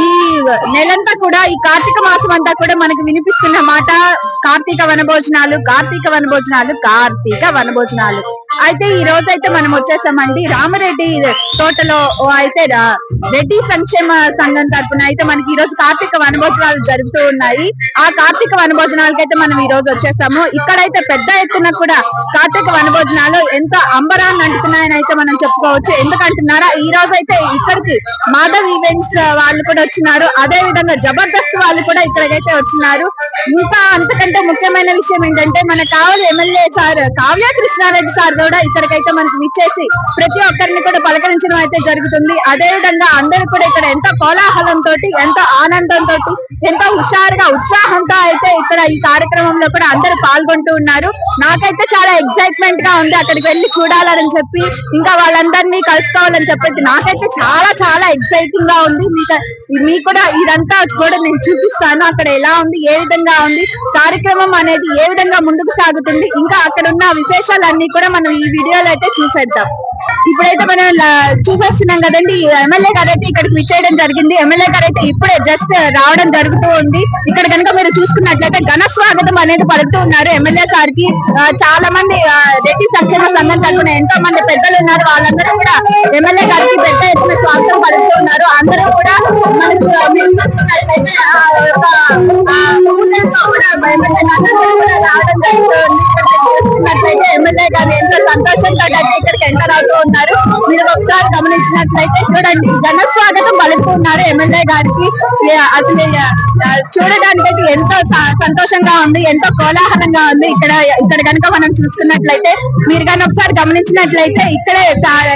ఈ నెలంతా కూడా ఈ కార్తీక మాసం అంతా కూడా మనకు వినిపిస్తున్న మాట కార్తీక వనభోజనాలు కార్తీక వనభోజనాలు కార్తీక వనభోజనాలు. అయితే ఈ రోజు అయితే మనం వచ్చేసామండి రామరెడ్డి తోటలో అయితే రా- రెడ్డి సంక్షేమ సంఘం తరపున అయితే మనకి ఈ రోజు కార్తీక వనభోజనాలు జరుగుతూ ఉన్నాయి. ఆ కార్తీక వనభోజనాలకి అయితే మనం ఈ రోజు వచ్చేసాము. ఇక్కడైతే పెద్ద ఎత్తున కూడా కార్తీక వనభోజనాలు ఎంత అంబరాన్ని అంటున్నాయని అయితే మనం చెప్పుకోవచ్చు. ఎందుకంటున్నారా? ఈ రోజు అయితే ఇక్కడికి మాధవ్ ఈవెంట్స్ వాళ్ళు కూడా వచ్చినారు. అదే విధంగా జబర్దస్త్ వాళ్ళు కూడా ఇక్కడికైతే వచ్చినారు. ఇంకా అంతకంటే ముఖ్యమైన విషయం ఏంటంటే మన Kavali MLA sir Kavya Krishna Reddy sir కూడా ఇక్కడికైతే మనకి విచ్చేసి ప్రతి ఒక్కరిని కూడా పలకరించడం అయితే జరుగుతుంది. అదే విధంగా అందరూ కూడా ఇక్కడ ఎంతో కోలాహలంతో ఎంతో ఆనందంతో ఎంతో హుషారుగా ఉత్సాహంతో అయితే ఇక్కడ ఈ కార్యక్రమంలో కూడా అందరూ పాల్గొంటూ ఉన్నారు. నాకైతే చాలా ఎక్సైట్మెంట్గా ఉంది అక్కడికి వెళ్ళి చూడాలని చెప్పి ఇంకా వాళ్ళందరినీ కలుసుకోవాలని చెప్పి నాకైతే చాలా చాలా ఎక్సైటింగ్గా ఉంది. మీకు మీకు కూడా ఇదంతా కూడా నేను చూపిస్తాను. అక్కడ ఎలా ఉంది ఏ విధంగా ఉంది కార్యక్రమం అనేది ఏ విధంగా ముందుకు సాగుతుంది ఇంకా అక్కడ ఉన్న విశేషాలన్నీ కూడా మనం ఈ వీడియోలో అయితే చూసేద్దాం. ఇప్పుడైతే మనం చూసేస్తున్నాం కదండి ఎమ్మెల్యే గారు అయితే ఇక్కడికి విచ్చేయడం జరిగింది. ఎమ్మెల్యే గారు అయితే ఇప్పుడే జస్ట్ రావడం జరుగుతూ ఉంది. ఇక్కడ కనుక మీరు చూసుకున్నట్లయితే ఘన స్వాగతం అనేది పలుకుతూ ఉన్నారు ఎమ్మెల్యే సార్కి చాలా మంది రెడ్డి సంక్షేమ సంఘం తరఫున ఎంతో మంది పెద్దలు ఉన్నారు. వాళ్ళందరూ కూడా ఎమ్మెల్యే గారికి పెద్ద ఎత్తున స్వాగతం పలుకుతూ ఉన్నారు. అందరూ కూడా మనకు చూసుకున్నట్లయితే ఎమ్మెల్యే గారు కూడా రావడం జరుగుతుంది చూసుకున్నట్లయితే ఎమ్మెల్యే గారు ఎంతో సంతోషంగా అయితే ఇక్కడికి ఎంటర్ అవుతూ ఉన్నారు. మీరు ఒకసారి గమనించినట్లయితే చూడండి ఘన స్వాగతం పలుకుతూ ఉన్నారు ఎమ్మెల్యే గారికి. అసలు చూడడానికి ఎంతో సంతోషంగా ఉంది ఎంతో కోలాహలంగా ఉంది. ఇక్కడ ఇక్కడ కనుక మనం చూసుకున్నట్లయితే మీరు కానీ ఒకసారి గమనించినట్లయితే ఇక్కడే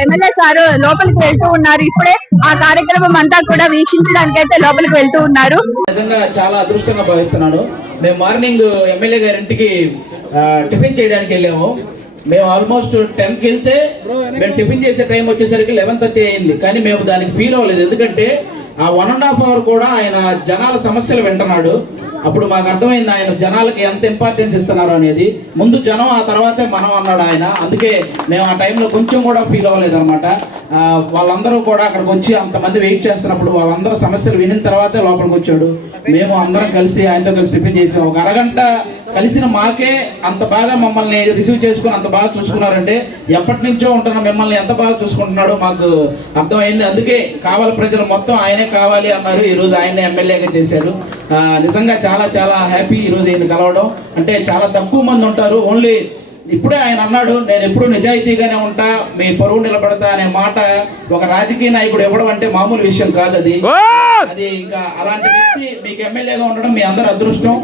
ఎమ్మెల్యే సారు లోపలికి వెళ్తూ ఉన్నారు. ఇప్పుడే ఆ కార్యక్రమం అంతా కూడా వీక్షించడానికి అయితే లోపలికి వెళ్తూ ఉన్నారు. నిజంగా చాలా అదృష్టంగా భావిస్తున్నాను మేము మార్నింగ్ ఎమ్మెల్యే గారి ఇంటికి టిఫిన్ చేయడానికి వెళ్ళాము. మేము ఆల్మోస్ట్ టెన్కి వెళ్తే మేము టిఫిన్ చేసే టైం వచ్చేసరికి లెవెన్ థర్టీ అయింది. కానీ మేము దానికి ఫీల్ అవ్వలేదు. ఎందుకంటే ఆ వన్ అండ్ హాఫ్ అవర్ కూడా ఆయన జనాల సమస్యలు వింటున్నాడు. అప్పుడు మాకు అర్థమైంది ఆయన జనాలకి ఎంత ఇంపార్టెన్స్ ఇస్తున్నారు అనేది. ముందు జనం ఆ తర్వాతే మనం అన్నాడు ఆయన. అందుకే మేము ఆ టైంలో కొంచెం కూడా ఫీల్ అవ్వలేదు అనమాట వాళ్ళందరూ కూడా అక్కడికి వచ్చి అంతమంది వెయిట్ చేస్తున్నప్పుడు వాళ్ళందరూ సమస్యలు వినిన తర్వాతే లోపలికి వచ్చాడు. మేము అందరం కలిసి ఆయనతో కలిసి టిఫిన్ చేసాం. ఒక అరగంట కలిసిన మాకే అంత బాగా మమ్మల్ని రిసీవ్ చేసుకుని అంత బాగా చూసుకున్నారంటే ఎప్పటి నుంచో ఉంటున్న మిమ్మల్ని ఎంత బాగా చూసుకుంటున్నాడో మాకు అర్థమైంది. అందుకే కావాలి ప్రజలు మొత్తం ఆయనే కావాలి అన్నారు. ఈరోజు ఆయనే ఎమ్మెల్యేగా చేశారు. నిజంగా చాలా చాలా హ్యాపీ ఈరోజు ఈయన కలవడం. అంటే చాలా తక్కువ మంది ఉంటారు. ఓన్లీ ఇప్పుడే ఆయన అన్నాడు నేను ఎప్పుడు నిజాయితీగానే ఉంటా మీ పరువు నిలబడతా అనే మాట ఒక రాజకీయ నాయకుడు ఇవ్వడం అంటే మామూలు విషయం కాదు అది. అది ఇంకా అలాంటి వ్యక్తి మీకు ఎమ్మెల్యేగా ఉండడం మీ అందరు అదృష్టం.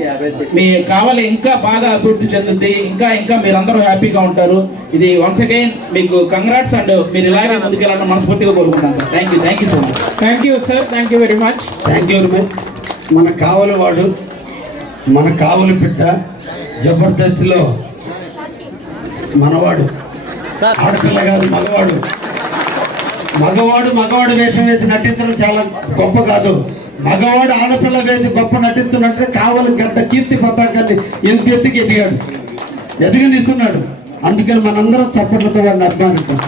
మీ కావాలి ఇంకా బాగా అభివృద్ధి చెందుద్ది ఇంకా ఇంకా మీరందరూ హ్యాపీగా ఉంటారు. ఇది వన్స్ అగైన్ మీకు కంగ్రాట్స్ అండ్ మీరు ఇలాగే ముందుకెళ్ళాలని మనస్ఫూర్తిగా కోరుకుంటాను sir. Thank you thank you so much thank you sir thank you very much thank you very much మన కావలి వాడు మన కావలి బిడ్డ జబర్దస్త్లో మనవాడు. ఆడపిల్ల కాదు మగవాడు. మగవాడు మగవాడు వేషం వేసి నటించడం చాలా గొప్ప కాదు. మగవాడు ఆడపిల్ల వేసి గొప్ప నటిస్తున్నట్టే కావలి గడ్డ కీర్తి పతాకాన్ని ఎంత ఎత్తుకి ఎదిగాడు. ఎదిగనిస్తున్నాడు అందుకని మనందరం చప్పట్లతో వాడిని అభిమానిస్తాం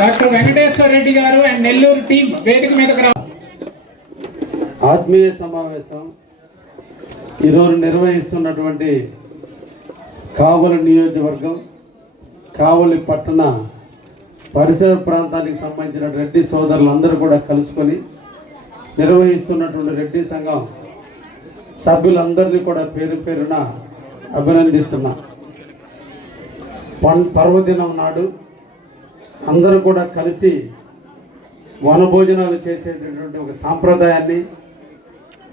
డాక్టర్ వెంకటేశ్వర రెడ్డి గారు అండ్ నెల్లూరు టీం వేదిక మీదకి రా ఆత్మీయ సమావేశం ఈరోజు నిర్వహిస్తున్నటువంటి కావలి నియోజకవర్గం కావలి పట్టణ పరిసర ప్రాంతానికి సంబంధించిన రెడ్డి సోదరులందరూ కూడా కలుసుకొని నిర్వహిస్తున్నటువంటి రెడ్డి సంఘం సభ్యులందరినీ కూడా పేరు పేరున అభినందిస్తున్నా. పన్ పర్వదినం నాడు అందరూ కూడా కలిసి వనభోజనాలు చేసేటటువంటి ఒక సాంప్రదాయాన్ని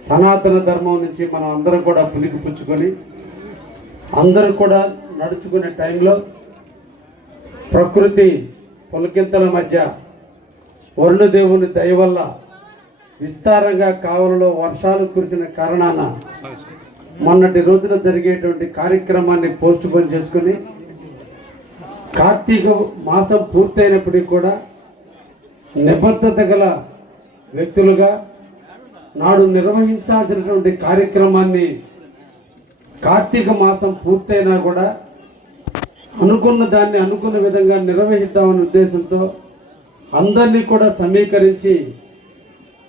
సనాతన ధర్మం నుంచి మనం అందరం కూడా పులికి పుచ్చుకొని అందరూ కూడా నడుచుకునే టైంలో ప్రకృతి పులకింతల మధ్య వరుణదేవుని దయ వల్ల విస్తారంగా కావలలో వర్షాలు కురిసిన కారణాన మొన్నటి రోజున జరిగేటువంటి కార్యక్రమాన్ని పోస్ట్ పోన్ చేసుకుని కార్తీక మాసం పూర్తయినప్పటికీ కూడా నిబద్ధత గల వ్యక్తులుగా నాడు నిర్వహించాల్సినటువంటి కార్యక్రమాన్ని కార్తీక మాసం పూర్తయినా కూడా అనుకున్న దాన్ని అనుకున్న విధంగా నిర్వహిద్దామనే ఉద్దేశంతో అందరినీ కూడా సమీకరించి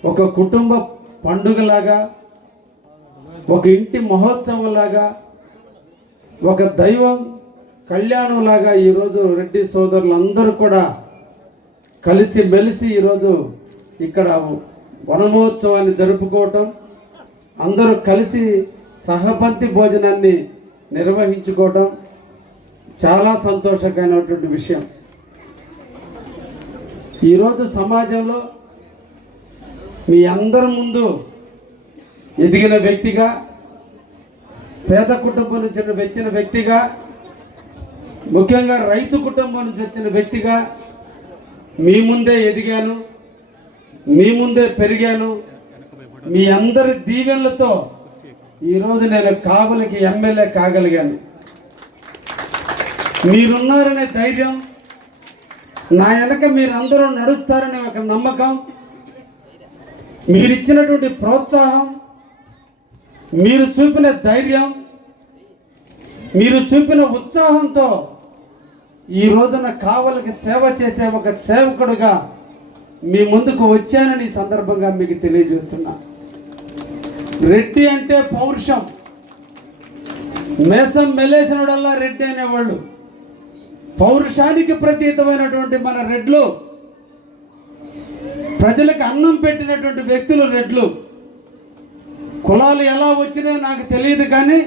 ఒక కుటుంబ పండుగలాగా ఒక ఇంటి మహోత్సవంలాగా ఒక దైవం కళ్యాణంలాగా ఈరోజు రెడ్డి సోదరులు అందరూ కూడా కలిసి మెలిసి ఈరోజు ఇక్కడ వనమహోత్సవాన్ని జరుపుకోవటం అందరూ కలిసి సహపంతి భోజనాన్ని నిర్వహించుకోవటం చాలా సంతోషకరమైనటువంటి విషయం. ఈరోజు సమాజంలో మీ అందరి ముందు ఎదిగిన వ్యక్తిగా పేద కుటుంబం నుంచి వచ్చిన వ్యక్తిగా ముఖ్యంగా రైతు కుటుంబం నుంచి వచ్చిన వ్యక్తిగా మీ ముందే ఎదిగాను మీ ముందే పెరిగాను మీ అందరి దీవెనలతో ఈరోజు నేను కావలికి ఎమ్మెల్యే కాగలిగాను. మీరున్నారనే ధైర్యం నా వెనక మీరందరూ నడుస్తారనే ఒక నమ్మకం మీరిచ్చినటువంటి ప్రోత్సాహం మీరు చూపిన ధైర్యం మీరు చూపిన ఉత్సాహంతో ఈ రోజున కావలికి సేవ చేసే ఒక సేవకుడుగా మీ ముందుకు వచ్చానని ఈ సందర్భంగా మీకు తెలియజేస్తున్నా. రెడ్డి అంటే పౌరుషం. మేసం మెలేసినోడల్లా రెడ్డి అనేవాళ్ళు. పౌరుషానికి ప్రతీతమైనటువంటి మన రెడ్లు ప్రజలకు అన్నం పెట్టినటువంటి వ్యక్తులు రెడ్లు. కులాలు ఎలా వచ్చినాయో నాకు తెలియదు కానీ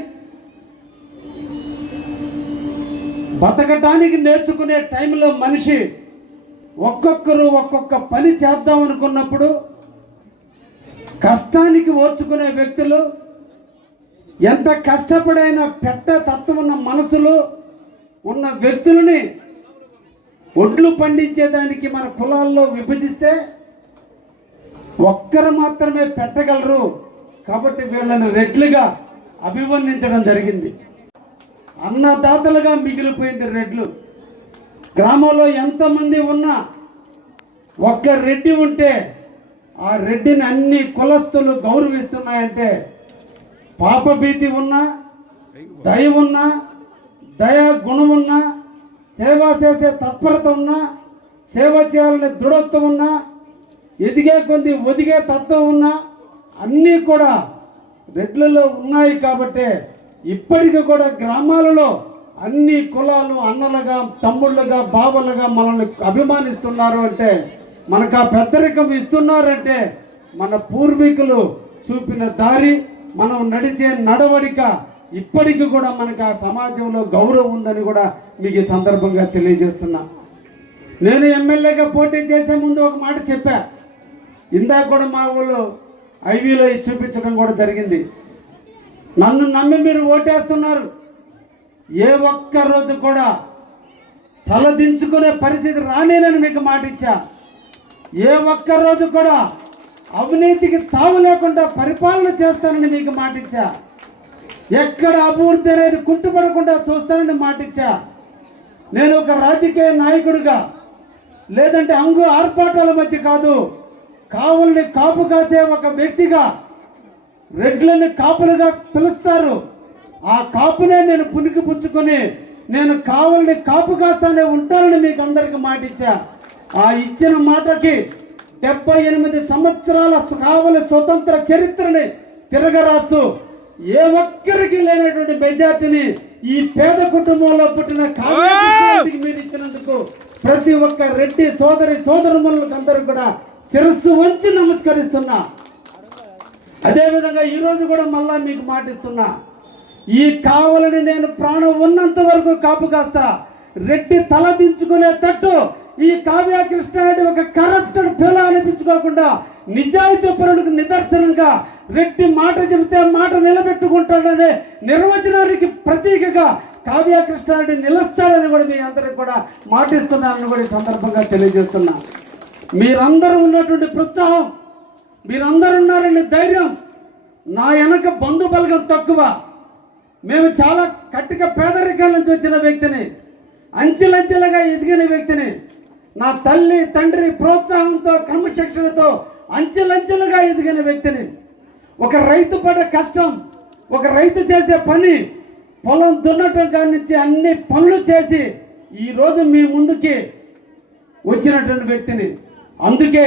బతకటానికి నేర్చుకునే టైంలో మనిషి ఒక్కొక్కరు ఒక్కొక్క పని చేద్దాం అనుకున్నప్పుడు కష్టానికి ఓర్చుకునే వ్యక్తులు ఎంత కష్టపడైనా పెట్ట తత్వం ఉన్న మనసులో ఉన్న వ్యక్తులని ఒడ్లు పండించేదానికి మన కులాల్లో విభజిస్తే ఒక్కరు మాత్రమే పెట్టగలరు. కాబట్టి వీళ్ళని రెడ్లుగా అభివర్ణించడం జరిగింది. అన్నదాతలుగా మిగిలిపోయింది రెడ్లు. గ్రామంలో ఎంతమంది ఉన్నా ఒక్క రెడ్డి ఉంటే ఆ రెడ్డిని అన్ని కులస్తులు గౌరవిస్తున్నాయంటే పాపభీతి ఉన్నా దయ ఉన్నా దయ గుణం ఉన్నా సేవ చేసే తత్పరత ఉన్నా సేవ చేయాలనే దృఢత్వం ఉన్నా ఎదిగే కొద్ది ఒదిగే తత్వం ఉన్నా అన్నీ కూడా రెడ్లలో ఉన్నాయి కాబట్టే ఇప్పటికీ కూడా గ్రామాలలో అన్ని కులాలు అన్నలుగా తమ్ముళ్ళుగా బావలుగా మనల్ని అభిమానిస్తున్నారు అంటే మనకు ఆ పెద్దరికం ఇస్తున్నారంటే మన పూర్వీకులు చూపిన దారి మనం నడిచే నడవడిక ఇప్పటికి కూడా మనకు ఆ సమాజంలో గౌరవం ఉందని కూడా మీకు ఈ సందర్భంగా తెలియజేస్తున్నా. నేను ఎమ్మెల్యేగా పోటీ చేసే ముందు ఒక మాట చెప్పా. ఇందాక కూడా మా ఊళ్ళో ఐవీలో ఇది చూపించడం కూడా జరిగింది. నన్ను నమ్మి మీరు ఓటేస్తున్నారు. ఏ ఒక్క రోజు కూడా తలదించుకునే పరిస్థితి రానేనని మీకు మాట ఇచ్చా. ఏ ఒక్క రోజు కూడా అవినీతికి తావు లేకుండా పరిపాలన చేస్తానని మీకు మాటిచ్చా? ఎక్కడ అభివృద్ధి అనేది కుంటుపడకుండా చూస్తానని మాటిచ్చా? నేను ఒక రాజకీయ నాయకుడిగా లేదంటే అంగు ఆర్పాటాల మధ్య కాదు కావుల్ని కాపు కాసే ఒక వ్యక్తిగా రెడ్లని కాపులుగా పిలుస్తారు. ఆ కాపునే నేను పునికి పుచ్చుకొని నేను కావుల్ని కాపు కాస్తానే ఉంటానని మీకు అందరికి మాటిచ్చా? ఆ ఇచ్చిన మాటకి డెబ్బై ఎనిమిది సంవత్సరాల కావలి స్వతంత్ర చరిత్రని తిరగరాస్తూ ఏ ఒక్కరికి లేనటువంటి మెజార్టీని ఈ పేద కుటుంబంలో పుట్టిన కావ్యానికి మీరు ఇచ్చినందుకు ప్రతి ఒక్క రెడ్డి సోదరి సోదరులకు అందరూ కూడా శిరస్సు వంచి నమస్కరిస్తున్నా. అదేవిధంగా ఈరోజు కూడా మళ్ళా మీకు మాటిస్తున్నా. ఈ కావలని నేను ప్రాణం ఉన్నంత వరకు కాపు కాస్తా రెడ్డి తల దించుకునే తట్టు ఈ కావ్య కృష్ణారెడ్డి ఒక కరప్టెడ్ పిల్ల అనిపించుకోకుండా నిజాయితీ పరుడికి నిదర్శనంగా రెడ్డి మాట చెబితే మాట నిలబెట్టుకుంటాడనే నిర్వచనానికి ప్రతీకగా కావ్య కృష్ణారెడ్డి నిలుస్తాడని కూడా మీ అందరికి కూడా మాటిస్తున్నానని కూడా ఈ సందర్భంగా తెలియజేస్తున్నా. మీరందరూ ఉన్నటువంటి ప్రోత్సాహం మీరందరూ ఉన్నారని ధైర్యం నా వెనక బంధు బలగం తక్కువ. మేము చాలా కట్టిక పేదరికాల నుంచి వచ్చిన వ్యక్తిని అంచెలంచెలుగా ఎదిగిన వ్యక్తిని నా తల్లి తండ్రి ప్రోత్సాహంతో క్రమశిక్షణతో అంచెలంచెలుగా ఎదిగిన వ్యక్తిని. ఒక రైతు పడే కష్టం ఒక రైతు చేసే పని పొలం దున్నటం కాడి నుంచి అన్ని పనులు చేసి ఈరోజు మీ ముందుకి వచ్చినటువంటి వ్యక్తిని. అందుకే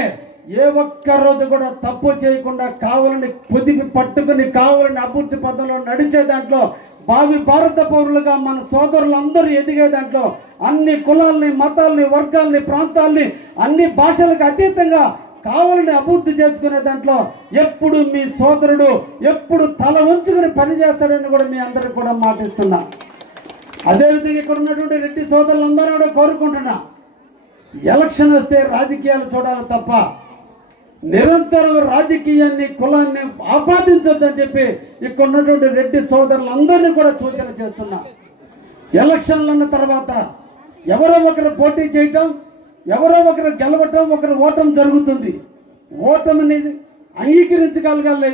ఏ ఒక్క రోజు కూడా తప్పు చేయకుండా కావాలని పొదిగి పట్టుకుని కావాలని అభివృద్ధి పదంలో నడిచే దాంట్లో భావి భారత పౌరులుగా మన సోదరులందరూ ఎదిగే దాంట్లో అన్ని కులాల్ని మతాల్ని వర్గాల్ని ప్రాంతాల్ని అన్ని భాషలకు అతీతంగా కావాలని అభివృద్ధి చేసుకునే దాంట్లో ఎప్పుడు మీ సోదరుడు ఎప్పుడు తల ఉంచుకుని పనిచేస్తాడని కూడా మీ అందరికి కూడా మాటిస్తున్నా. అదేవిధంగా ఇక్కడ ఉన్నటువంటి రెడ్డి సోదరులందరూ కూడా కోరుకుంటున్నా. ఎలక్షన్ వస్తే రాజకీయాలు చూడాలి తప్ప నిరంతరం రాజకీయాన్ని కులాన్ని ఆపాదించొద్దని చెప్పి ఇక్కడ ఉన్నటువంటి రెడ్డి సోదరులందరినీ కూడా సూచన చేస్తున్నా. ఎలక్షన్లు అన్న తర్వాత ఎవరో ఒకరు పోటీ చేయటం ఎవరో ఒకరు గెలవటం ఒకరు ఓటం జరుగుతుంది. ఓటమిని అంగీకరించగలగాలి.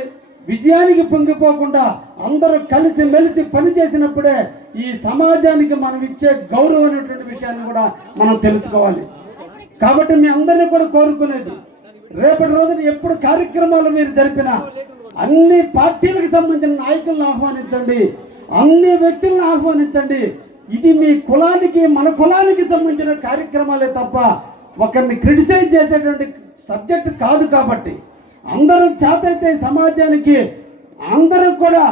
విజయానికి పొంగిపోకుండా అందరూ కలిసి మెలిసి పనిచేసినప్పుడే ఈ సమాజానికి మనం ఇచ్చే గౌరవం అనేటువంటి విషయాన్ని కూడా మనం తెలుసుకోవాలి. కాబట్టి మీ అందరినీ కూడా కోరుకునేది రేపటి రోజున ఎప్పుడు కార్యక్రమాలు మీరు జరిపినా అన్ని పార్టీలకు సంబంధించిన నాయకులను ఆహ్వానించండి. అన్ని వ్యక్తులను ఆహ్వానించండి. ఇది మీ కులానికి మన కులానికి సంబంధించిన కార్యక్రమాలే తప్ప ఒకరిని క్రిటిసైజ్ చేసేటువంటి సబ్జెక్ట్ కాదు కాబట్టి. అందరూ చేతైతే సమాజానికి అందరూ కూడా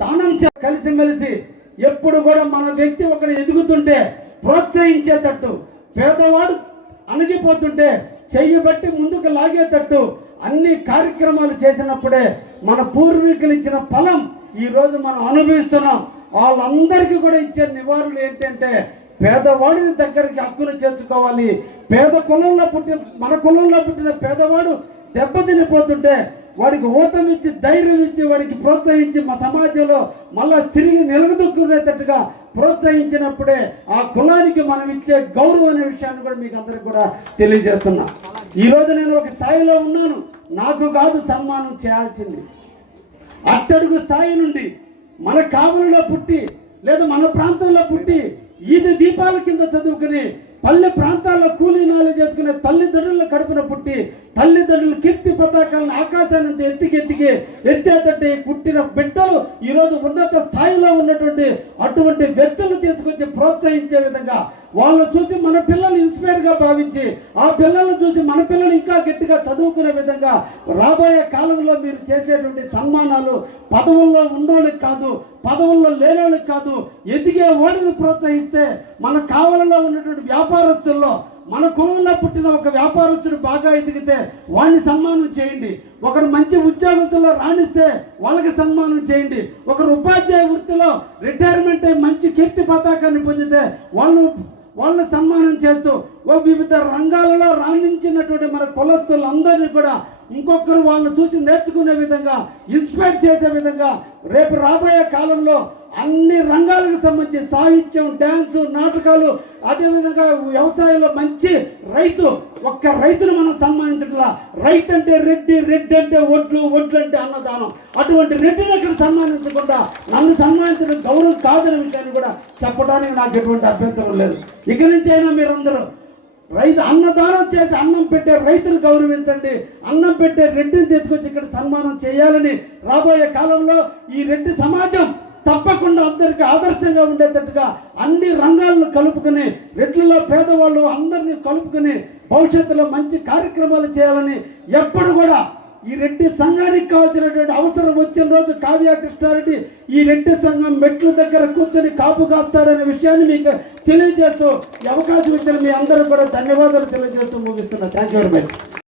దానం చే కలిసిమెలిసి ఎప్పుడు కూడా మన వ్యక్తి ఒకడు ఎదుగుతుంటే ప్రోత్సహించేటట్టు పేదవాడు అణిగిపోతుంటే చెయ్యి బట్టి ముందుకు లాగేటట్టు అన్ని కార్యక్రమాలు చేసినప్పుడే మన పూర్వీకులు ఇచ్చిన ఫలం ఈరోజు మనం అనుభవిస్తున్నాం. వాళ్ళందరికీ కూడా ఇచ్చే నివారణలు ఏంటంటే పేదవాడిని దగ్గరికి హక్కును చేర్చుకోవాలి. పేద కులంలో పుట్టిన మన కులంలో పుట్టిన పేదవాడు దెబ్బతినిపోతుంటే వాడికి ఊతం ఇచ్చి ధైర్యం ఇచ్చి వాడికి ప్రోత్సహించి మా సమాజంలో మళ్ళా తిరిగి నిలగదొక్కునేటట్టుగా ప్రోత్సహించినప్పుడే ఆ కులానికి మనం ఇచ్చే గౌరవం అనే విషయాన్ని కూడా మీకు అందరికి కూడా తెలియజేస్తున్నా. ఈ రోజు నేను ఒక స్థాయిలో ఉన్నాను. నాకు కాదు సన్మానం చేయాల్సింది. అట్టడుగు స్థాయి నుండి మన కావులలో పుట్టి లేదా మన ప్రాంతంలో పుట్టి ఈది దీపాల కింద చదువుకుని పల్లె ప్రాంతాల్లో కూలీ నాలు చేసుకునే తల్లిదండ్రుల కడుపున పుట్టి తల్లిదండ్రులు కీర్తి పతాకాలను ఆకాశాన్ని ఎత్తికెత్తికి ఎత్తేటట్టు పుట్టిన బిడ్డలు ఈరోజు ఉన్నత స్థాయిలో ఉన్నటువంటి అటువంటి వ్యక్తులు తీసుకొచ్చి ప్రోత్సహించే విధంగా వాళ్ళని చూసి మన పిల్లలు ఇన్స్పైర్గా భావించి ఆ పిల్లల్ని చూసి మన పిల్లలు ఇంకా గట్టిగా చదువుకునే విధంగా రాబోయే కాలంలో మీరు చేసేటువంటి సన్మానాలు పదవుల్లో ఉండోళ్ళకి కాదు పదవుల్లో లేనోళ్ళకి కాదు ఎదిగే ఓడిని ప్రోత్సహిస్తే మన కావలలో ఉన్నటువంటి వ్యాపారస్తుల్లో మన కులంలో పుట్టిన ఒక వ్యాపారస్తుడు బాగా ఎదిగితే వాడిని సన్మానం చేయండి. ఒకడు మంచి ఉద్యోగస్తుల్లో రాణిస్తే వాళ్ళకి సన్మానం చేయండి. ఒకరు ఉపాధ్యాయ వృత్తిలో రిటైర్మెంట్ అయి మంచి కీర్తి పతాకాన్ని పొందితే వాళ్ళు వాళ్ళని సన్మానం చేస్తూ ఓ వివిధ రంగాలలో రాణించినటువంటి మన కులస్తులందరినీ కూడా ఇంకొకరు వాళ్ళని చూసి నేర్చుకునే విధంగా ఇన్స్పైర్ చేసే విధంగా రేపు రాబోయే కాలంలో అన్ని రంగాలకు సంబంధించి సాహిత్యం డ్యాన్సు నాటకాలు అదేవిధంగా వ్యవసాయంలో మంచి రైతు ఒక్క రైతును మనం సన్మానించట్లా. రైతు అంటే రెడ్డి రెడ్డి అంటే ఒడ్లు ఒడ్లు అంటే అన్నదానం. అటువంటి రెడ్డిని అక్కడ సన్మానించకుండా నన్ను సన్మానించడం గౌరవం కాదనే విషయాన్ని కూడా చెప్పడానికి నాకు ఎటువంటి అభ్యంతరం లేదు. ఇక నుంచి అయినా మీరందరూ రైతు అన్నదానం చేసి అన్నం పెట్టే రైతును గౌరవించండి. అన్నం పెట్టే రెడ్డిని తీసుకొచ్చి ఇక్కడ సన్మానం చేయాలని రాబోయే కాలంలో ఈ రెడ్డి సమాజం తప్పకుండా అందరికి ఆదర్శంగా ఉండేటట్టుగా అన్ని రంగాలను కలుపుకొని రెడ్లలో పేదవాళ్ళు అందరినీ కలుపుకొని భవిష్యత్తులో మంచి కార్యక్రమాలు చేయాలని ఎప్పుడు కూడా ఈ రెడ్డి సంఘానికి కావాల్సినటువంటి అవసరం వచ్చిన రోజు కావ్య కృష్ణారెడ్డి ఈ రెడ్డి సంఘం మెట్ల దగ్గర కూర్చొని కాపు కాస్తాడనే విషయాన్ని మీకు తెలియజేస్తూ ఈ అవకాశం ఇచ్చిన మీ అందరూ కూడా ధన్యవాదాలు తెలియజేస్తూ ముగిస్తున్నా. Thank you very much